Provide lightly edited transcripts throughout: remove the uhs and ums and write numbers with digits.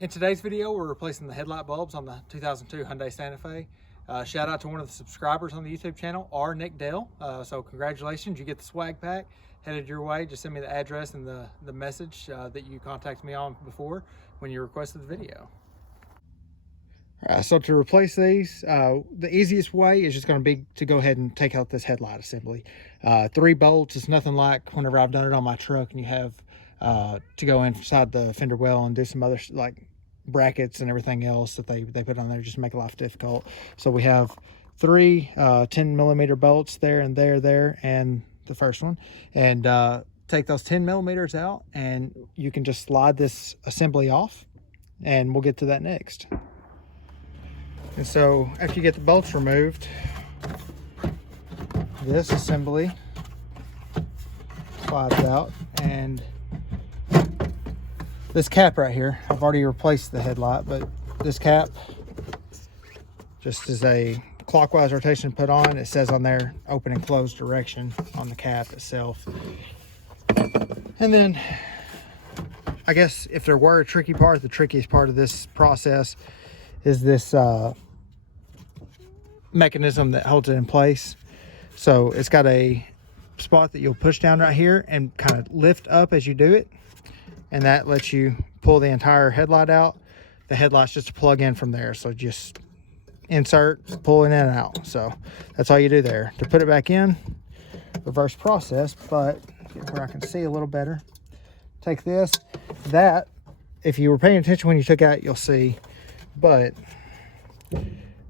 In today's video, we're replacing the headlight bulbs on the 2002 Hyundai Santa Fe. Shout out to one of the subscribers on the YouTube channel, Nick Dale. So congratulations, you get the swag pack headed your way. Just send me the address and the message that you contacted me on before when you requested the video. So to replace these, the easiest way is just going to be to go ahead and take out this headlight assembly. 3 bolts is nothing like whenever I've done it on my truck and you have to go inside the fender well and do some other like brackets and everything else that they put on there just to make life difficult. So we have 3 10mm bolts there and there and the first one, and take those 10mm out and you can just slide this assembly off, and we'll get to that next. And so after you get the bolts removed, this assembly slides out, and this cap right here, I've already replaced the headlight, but this cap just is a clockwise rotation put on. It says on there open and close direction on the cap itself. And then I guess if there were a tricky part, the trickiest part of this process is this mechanism that holds it in place. So it's got a spot that you'll push down right here and kind of lift up as you do it, and that lets you pull the entire headlight out. The headlight's just a plug in from there, so just insert, pull it in and out. So that's all you do there. To put it back in, reverse process, but where I can see a little better, take this, that if you were paying attention when you took out, you'll see, but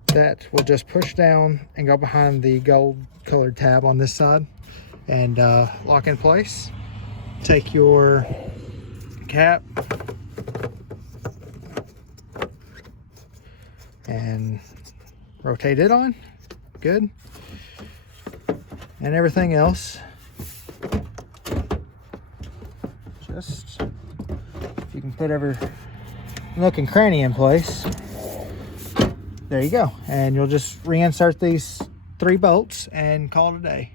that will just push down and go behind the gold colored tab on this side and lock in place. Take your cap and rotate it on. Good. And everything else, just if you can put every nook and cranny in place, there you go. And you'll just reinsert these 3 bolts and call it a day.